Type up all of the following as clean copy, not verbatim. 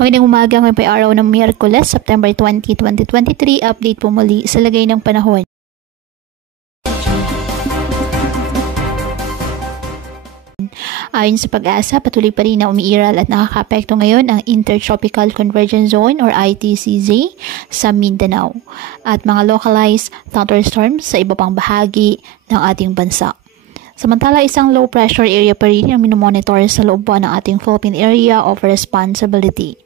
Magandang umaga, ngayon po ay araw ng Miyerkules, September 20, 2023. Update po muli sa lagay ng panahon. Ayon sa Pag-asa, patuloy pa rin na umiiral at nakakaapekto ngayon ang Intertropical Convergence Zone or ITCZ sa Mindanao at mga localized thunderstorms sa iba pang bahagi ng ating bansa. Samantala, isang low pressure area pa rin ang minomonitor sa loob po ng ating Philippine Area of Responsibility.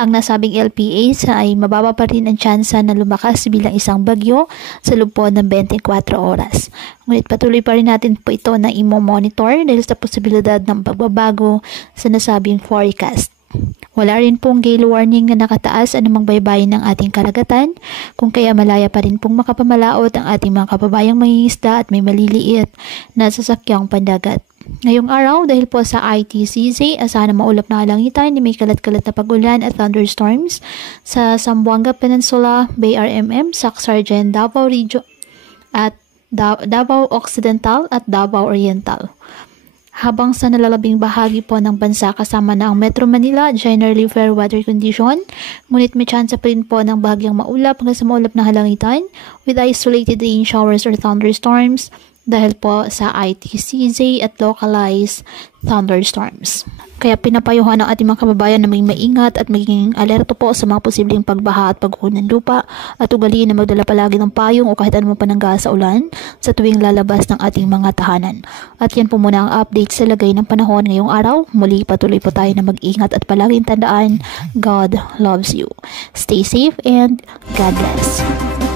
Ang nasabing LPAs ay mababa pa rin ang tsansa na lumakas bilang isang bagyo sa loob po ng 24 oras. Ngunit patuloy pa rin natin po ito na imo-monitor dahil sa posibilidad ng pagbabago sa nasabing forecast. Wala rin pong gale warning na nakataas anumang baybayin ng ating karagatan, kung kaya malaya pa rin pong makapamalaot ang ating mga kababayang mangingisda at may maliliit na sasakyang pandagat. Ngayong araw, dahil po sa ITCZ, asahan na maulap na kalangitan ni may kalat-kalat na pag-ulan at thunderstorms sa Zamboanga Peninsula, BRMM, Sac-Sargent, Davao Region at Davao Occidental at Davao Oriental. Habang sa nalalabing bahagi po ng bansa kasama na ang Metro Manila, generally fair weather condition, ngunit may tsansa pa rin po ng bahagyang maulap hanggang sa maulap na halangitan with isolated rain showers or thunderstorms dahil po sa ITCZ at localized thunderstorms. Kaya pinapayuhan ng ating mga kababayan na may maingat at maging alerto po sa mga posibleng pagbaha at pagguho ng lupa at ugaliin na magdala palagi ng payong o kahit anumang panangga sa ulan sa tuwing lalabas ng ating mga tahanan. At yan po muna ang update sa lagay ng panahon ngayong araw. Muli patuloy po tayo na mag-ingat at palaging tandaan, God loves you. Stay safe and God bless.